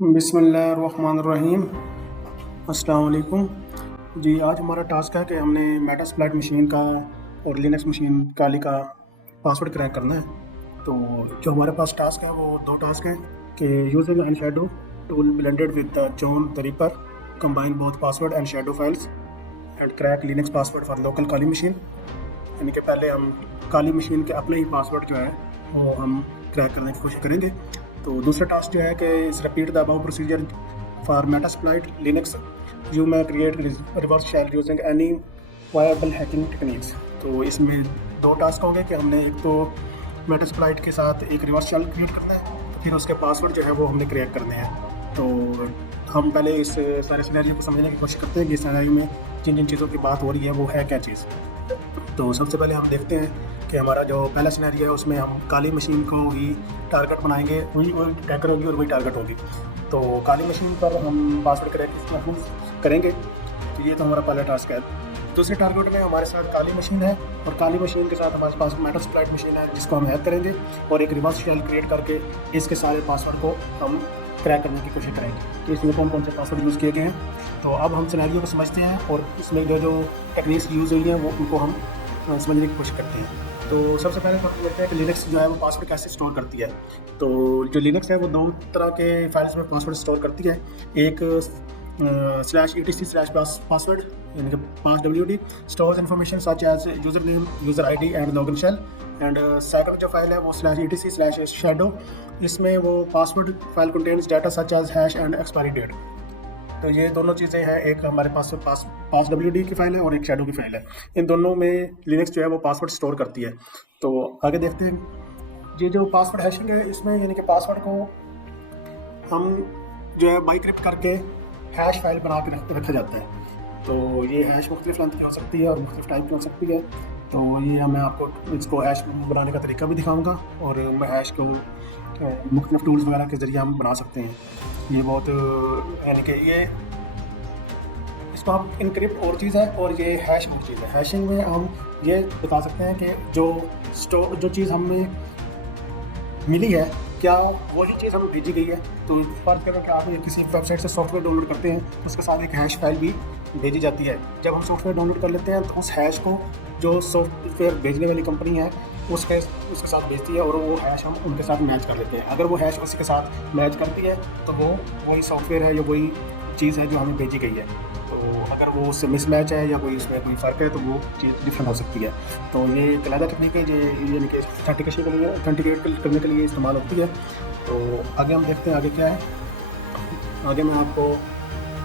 बिस्मिल्लाहिर्रहमानिर्रहीम। अस्सलाम वालेकुम। जी, आज हमारा टास्क है कि हमने मेटास्प्लाइट मशीन का और लिनक्स मशीन काली का पासवर्ड क्रैक करना है। तो जो हमारे पास टास्क है वो दो टास्क हैं कि using and shadow tool blended with the John the ripper combine both password and shadow files and crack Linux password for local Kali machine. यानी कि पहले हम काली मशीन के अपने ही पासवर्ड जो है वो हम क्रैक करने की कोशिश करेंगे। तो दूसरा टास्क जो है कि इस repeat the above procedure for Metasploit Linux you may create reverse shell using any viable hacking techniques. तो इसमें दो टास्क होंगे कि हमने एक तो मेटास्प्लाइट के साथ एक रिवर्स शेल क्रिएट करना है, फिर उसके पासवर्ड जो है वो हमने क्रिएट करने हैं। तो हम पहले इस सारे सिनेरियो को समझने की कोशिश करते हैं कि इस सिनेरियो में जिन जिन चीज़ों की बात हो रही है वो है क्या चीज़। तो सबसे पहले हम देखते हैं कि हमारा जो पहला सिनेरियो है उसमें हम काली मशीन को ही टारगेट बनाएंगे, वही टैकर होगी और वही टारगेट होगी। तो काली मशीन पर हम पासवर्ड क्रैक करेंगे। तो ये तो हमारा पहला टास्क है। दूसरे टारगेट में हमारे साथ काली मशीन है और काली मशीन के साथ हमारे पास मेटास्प्लाइट मशीन है जिसको हम हैक करेंगे और एक रिवर्स शेल क्रिएट करके इसके सारे पासवर्ड को हम क्रैक करने की कोशिश करेंगे। तो इसमें कौन कौन से पासवर्ड यूज़ किए गए हैं। तो अब हम सिनेरियो को समझते हैं और इसमें जो जो टेक्निक्स यूज़ हुई हैं वो उनको हम समझने की कोशिश करते हैं। तो सबसे पहले तो हम देखते हैं कि लिनक्स जो है वो पासवर्ड कैसे स्टोर करती है। तो जो लिनक्स है वो दो तरह के फाइल्स में पासवर्ड स्टोर करती है। एक /etc/password यानी कि /wd stores information such as user name, user ID and login shell. And second जो फाइल है वो /etc/shadow, इसमें वो password file contains data such as hash and expiry date. तो ये दोनों चीज़ें हैं, एक हमारे पास WD की फाइल है और एक शैडो की फाइल है। इन दोनों में लिनक्स जो है वो पासवर्ड स्टोर करती है। तो आगे देखते हैं। ये जो पासवर्ड हैशिंग है इसमें यानी कि पासवर्ड को हम जो है बाइक्रिप्ट करके हैश फाइल बना के रखा जाता है। तो ये हैश मुख्तलिफ लेंथ की हो सकती है और मुख्तलिफ टाइप की हो सकती है। तो ये मैं आपको इसको हैश बनाने का तरीका भी दिखाऊंगा और मैं हैश को मुख्तलिफ टूल्स वगैरह के ज़रिए हम बना सकते हैं। ये बहुत यानी कि ये इसको हम इनक्रिप्ट और चीज़ है और ये हैश और चीज़ है। हैशिंग में हम ये बता सकते हैं कि जो चीज़ हमें मिली है क्या वही चीज़ हमें भेजी गई है। तो फर्ज करें कि आप किसी वेबसाइट से सॉफ्टवेयर डाउनलोड करते हैं, उसके साथ एक हैश फाइल भी भेजी जाती है। जब हम सॉफ्टवेयर डाउनलोड कर लेते हैं तो उस हैश को जो सॉफ्टवेयर भेजने वाली कंपनी है उसके साथ भेजती है और वो हैश हम उनके साथ मैच कर लेते हैं। अगर वो हैश उसके साथ मैच करती है तो वो वही सॉफ्टवेयर है या वही चीज़ है जो हमें भेजी गई है। तो अगर वो उससे मिसमैच है या कोई उसमें कोई फ़र्क है तो वो चीज़ डिफरेंट हो सकती है। तो ये एक अलग तकनीक है जो यानी कि ऑथेंटिकेट करने के लिए इस्तेमाल होती है। तो आगे हम देखते हैं आगे क्या है। आगे मैं आपको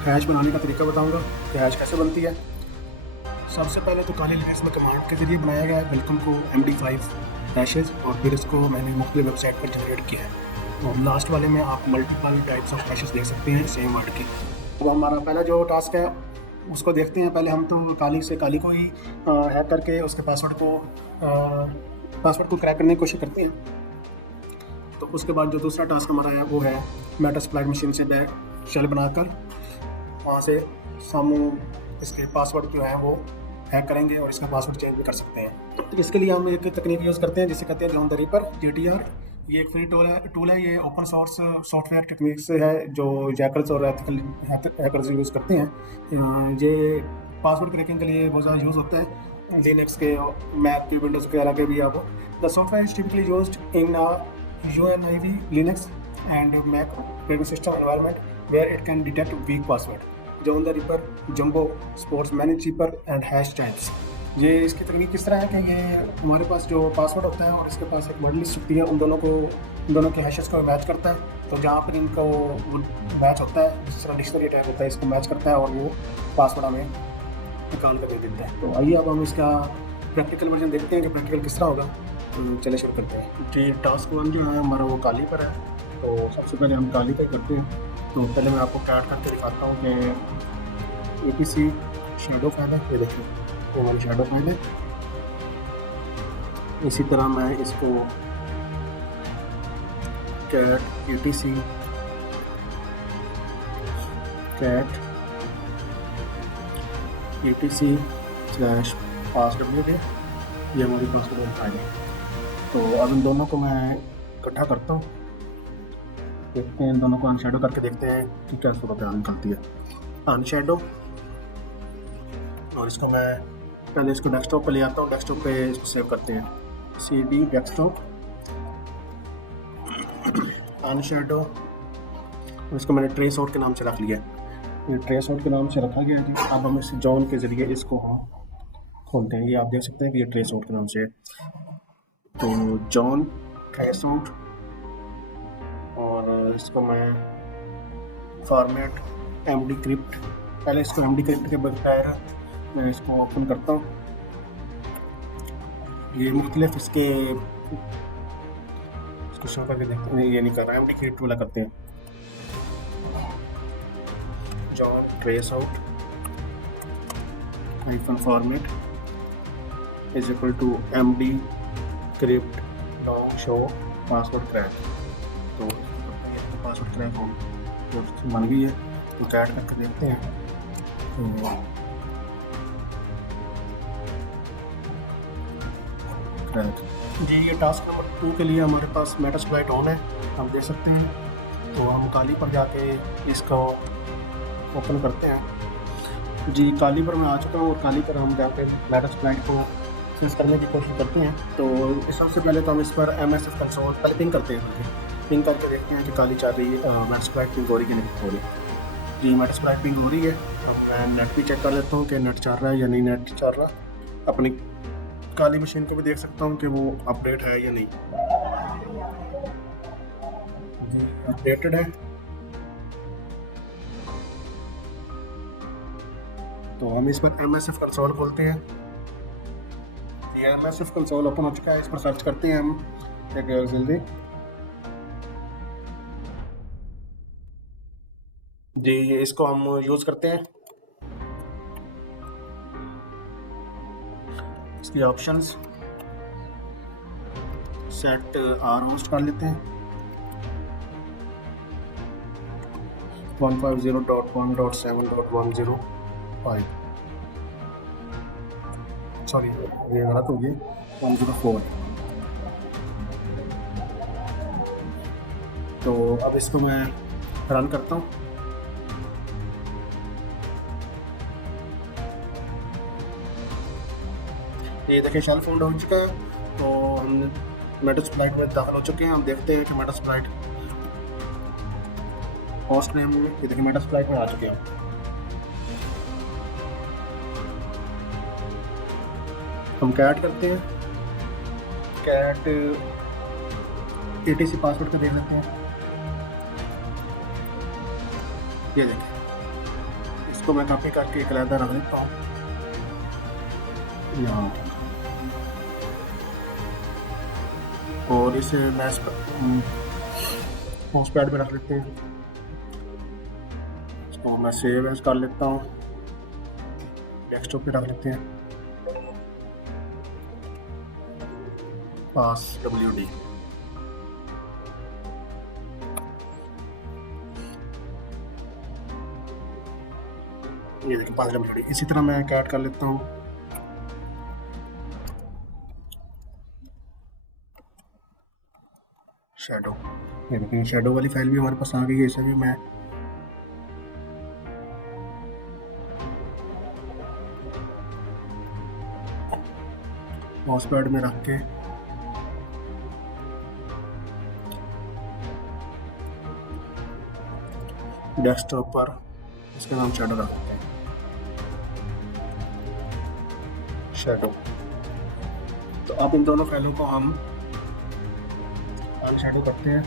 हैश बनाने का तरीका बताऊंगा कि हैश कैसे बनती है। सबसे पहले तो काली लिनक्स में कमांड के ज़रिए बनाया गया है वेलकम को MD5 हैशेज और फिर इसको मैंने मुख्तलिफ वेबसाइट पर जनरेट किया है। और लास्ट वाले में आप मल्टीपल टाइप्स ऑफ हैशेज देख सकते हैं सेम वर्ड के। तो हमारा पहला जो टास्क है उसको देखते हैं। पहले हम तो काली को ही हैक करके उसके पासवर्ड को क्रैक करने की कोशिश करते हैं। तो उसके बाद जो दूसरा टास्क हमारा है वो है मेटास्प्लाइट मशीन से शेल बनाकर वहाँ से हम इसके पासवर्ड जो है वो हैक करेंगे और इसका पासवर्ड चेंज भी कर सकते हैं। तो इसके लिए हम एक तकनीक यूज़ करते हैं जिसे कहते हैं जॉन द रिपर JTR। ये एक फ्री टूल है। ये ओपन सोर्स सॉफ्टवेयर टेक्निक से है जो जैकर्स और एथिकल हैकर्स यूज़ करते हैं। ये पासवर्ड क्रैकिंग के लिए बहुत ज़्यादा यूज़ होता है लिनक्स के, मैक के, विंडोज़ वगैरह के भी। आप the software is typically used in UNIV Linux and Mac operating system environment where it can detect weak password. John the Ripper, Jumbo, Sports Many Cheaper and hash types। ये इसकी तकनीक किस तरह है कि ये हमारे पास जो पासवर्ड होता है और इसके पास एक वर्ड लिस्ट होती है, उन दोनों के हैशेस को मैच करता है। तो जहाँ पर इनको मैच होता है, जिस तरह डिक्शनरी टैग होता है, इसको मैच करता है और वो पासवर्ड हमें निकाल कर दे देता है। तो आइए अब हम इसका प्रैक्टिकल वर्जन देखते हैं कि प्रैक्टिकल किस तरह होगा। तो चले शुरू करते हैं। जी, टास्क 1 जो है हमारा वो काली पर है। तो सबसे पहले हम काली का करते हैं। तो पहले मैं आपको कैट करके दिखाता हूँ कि APC शैडो फाइल है। ये देखिए वो हमारी शैडो फाइल है। इसी तरह मैं इसको कैट APC /passwd ये हमारी पासवर्ड फाइल है। तो अब इन दोनों को मैं इकट्ठा करता हूँ। देखते हैं, इन दोनों को अनशेडो करके देखते हैं कि क्या सूरत हाल निकलती है। अनशेडो, और इसको मैं पहले इसको डेस्कटॉप पे ले आता हूँ, डेस्कटॉप पे इसको सेव करते हैं, CD डेस्कटॉप अनशेडो, और इसको मैंने ट्रेस आउट के नाम से रख लिया। ये ट्रेस आउट के नाम से रखा गया है। अब हम इस जॉन के ज़रिए इसको हम खोलते हैं। ये आप देख सकते हैं कि ये ट्रेस आउट के नाम से है। तो जॉन ट्रेस आउट, और इसको मैं फॉर्मेट MD क्रिप्ट, पहले इसको MD क्रिप्ट के बगैर मैं इसको ओपन करता हूँ। ये मुख्तलिफ इसको शो करके देखते हैं। ये नहीं कर रहा है, MD क्रिप्ट वाला करते हैं। John trace out hyphen format is equal to MD crypt long show password crack. तो पासवर्ड क्रैक हो तो बन गई है, तो कैट करके देखते हैं। जी, ये टास्क नंबर 2 के लिए हमारे पास मेटास्प्लॉइट ऑन है, आप देख सकते हैं। तो हम काली पर जाके इसको ओपन करते हैं। जी, काली पर मैं आ चुका हूँ, और काली पर हम जाके मेटास्प्लॉइट को यूज़ करने की कोशिश करते हैं। तो सबसे पहले तो हम इस पर MSF कंसोल पहले पिंग करते हैं, पिंग करके देखते हैं कि काली चल रही है, मेटास्प्लॉइट पिंग हो रही है कि नहीं हो रही। जी, मेटास्प्लॉइट पिंग हो रही है। तो मैं नेट भी चेक कर लेता हूँ कि नेट चल रहा है या नहीं नेट चल रहा। अपनी काली मशीन को भी देख सकता हूँ कि वो अपडेट है या नहीं। जी, अपडेटेड है। तो हम इस पर MSF कंसोल खोलते हैं। ये MSF कंसोल ओपन हो चुका है, इस पर सर्च करते हैं हम एक जल्दी। जी, इसको हम यूज़ करते हैं। इसकी ऑप्शंस सेट आर होस्ट कर लेते हैं। 150.1.7.105, सॉरी ये गलत हो गई, 104। तो अब इसको मैं रन करता हूँ। ये देखिए शेल फाउंड हो चुका है। तो हम मेटास्प्लॉइट में दाखिल हो चुके हैं। हम देखते हैं कि मेटास्प्लॉइट होस्ट नेम में, ये देखिए मेटास्प्लॉइट में आ चुके हैं। हम कैट करते हैं, कैट ATC पासवर्ड का देख लेते हैं। ये देखिए, इसको मैं कॉपी करके एक अलग रख लेता हूँ यहाँ, और इसे मैं माउस पैड में रख लेते हैं। इसको मैं सेव एज कर लेता हूँ, डेस्कटॉप पे रख लेते हैं। पास WD, ये देखिए पास WD। इसी तरह मैं कैट कर लेता हूँ। शैडो, ये देखिए शैडो वाली फाइल भी हमारे पास आ गई है। इसे भी मैं माउस पैड में रख के डेस्कटॉप पर इसका नाम शैडो रख देते हैं, शैडो। तो अब इन दोनों फाइलों को हम अनशैडो करते हैं।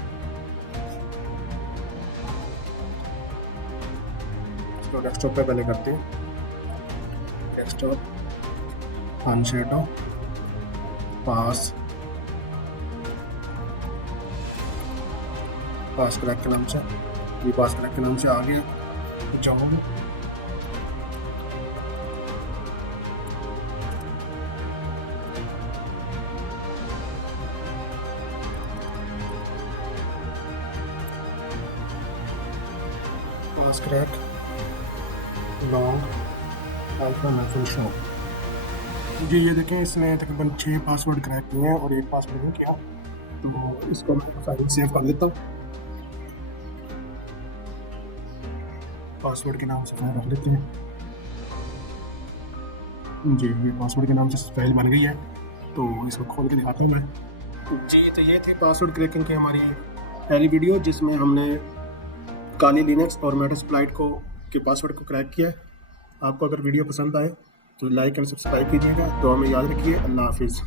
इसको डेस्कटॉप पे पहले करते हैं, डेस्कटॉप अनशैडो पास क्रैक के नाम से, ये पास क्रैक के नाम से आ गया। जॉन पास क्रैक लॉन्ग अल्फा नफल शो। जी, ये देखें, इसने तकरीबन 6 पासवर्ड क्रैक किए हैं और 1 पासवर्ड नहीं किया। तो इसको मैं फाइल सेव कर देता हूँ। पासवर्ड के नाम से फाइल रख लेते हैं। जी, ये पासवर्ड के नाम से फाइल बन गई है, तो इसको खोल के दिखाता हूँ मैं। जी, तो ये थी पासवर्ड क्रैकिंग की हमारी पहली वीडियो, जिसमें हमने काली लिनक्स और मेटास्प्लाइट को के पासवर्ड को क्रैक किया है। आपको अगर वीडियो पसंद आए तो लाइक एंड सब्सक्राइब कीजिएगा। तो हमें याद रखिए। अल्लाह हाफिज़।